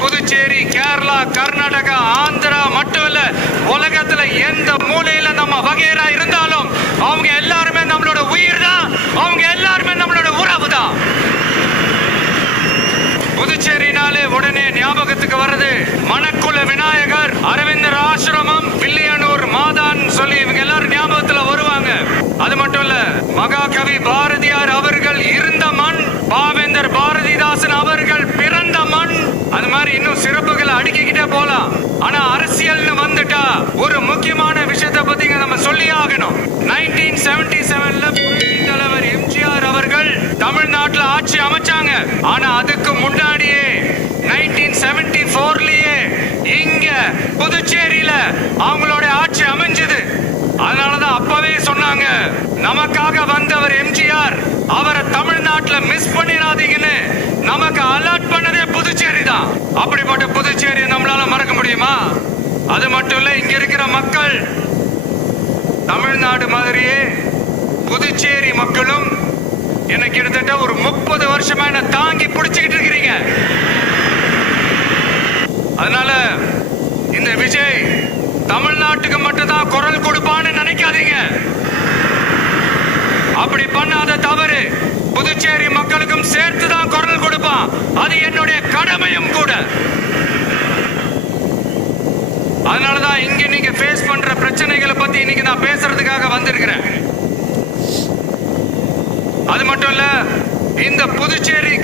புதுச்சேரி, கேரளா, கர்நாடகா, ஆந்திரா மட்டும் இல்ல, உலகத்துல எந்த மூலையில நம்ம வகைரா இருந்தாலும் அவங்க எல்லாருமே நம்மளோட உயிர் தான், அவங்க எல்லாருமே நம்மளோட உறவு தான். புதுச்சேரினாலே உடனே ஞாபகத்துக்கு வர்றது மணக்குள விநாயகர், அரவிந்தர் ஆசிரமம், வில்லியனூர் மாதான் சொல்லி இவங்க எல்லாரும் ஞாபகத்துல வருவாங்க. அது மட்டும் இல்ல, மகாகவி பாரதியார் அவர்கள் இருந்த மண், பாவேந்தர் பாரதிதாசன் அவர்கள் பிறந்த மண். அது மாதிரி இன்னும் சிறப்புகளை அடுக்கிக்கிட்டே போலாம். ஆனா அரசியல்னு வந்துட்டா ஒரு முக்கியமான விஷயத்தை பத்தி நம்ம சொல்லி ஆகணும். 1977ல தலைவர் எம்ஜிஆர் அவர்கள் தமிழ்நாட்டுல ஆட்சி அமைச்சாங்க. ஆனா அதுக்கு முன்னாடியே 1974லயே இங்க புதுச்சேரியில அவங்களோட ஆட்சி அமைஞ்சது. அதனாலதான் அப்பவே சொன்னாங்க, நமக்காக வந்தவர் எம்ஜிஆர், அவரை தமிழ்நாட்டுல மிஸ் பண்ணிடாதீங்கன்னு நமக்கு அலர்ட் பண்ணதே புதுச்சேரி தான். அப்படிப்பட்ட புதுச்சேரி நம்மளால மறக்க முடியுமா? அது மட்டும் இல்ல, இங்க இருக்கிற மக்கள் தமிழ்நாடு மாதிரியே புதுச்சேரி மக்களும் என்ன கிட்டத்தட்ட ஒரு 30 வருஷமா என்ன தாங்கி பிடிச்சுக்கிட்டு இருக்கிறீங்க. அதனால இந்த விஜய் தமிழ்நாட்டுக்கு மட்டும் தான் குரல் கொடுப்பான்னு நினைக்காதீங்க. அப்படி பண்ணாத தவறு புதுச்சேரி மக்களுக்கும் சேர்த்து தான் குரல் கொடுப்பான். அது என்னுடைய கடமையும் கூட. அதனாலதான் இங்க நீங்க ஃபேஸ் பண்ற பிரச்சனைகளை பத்தி இன்னைக்கு நான் பேசுறதுக்காக வந்திருக்கிறேன். அது மட்டும் இல்ல, இந்த புதுச்சேரி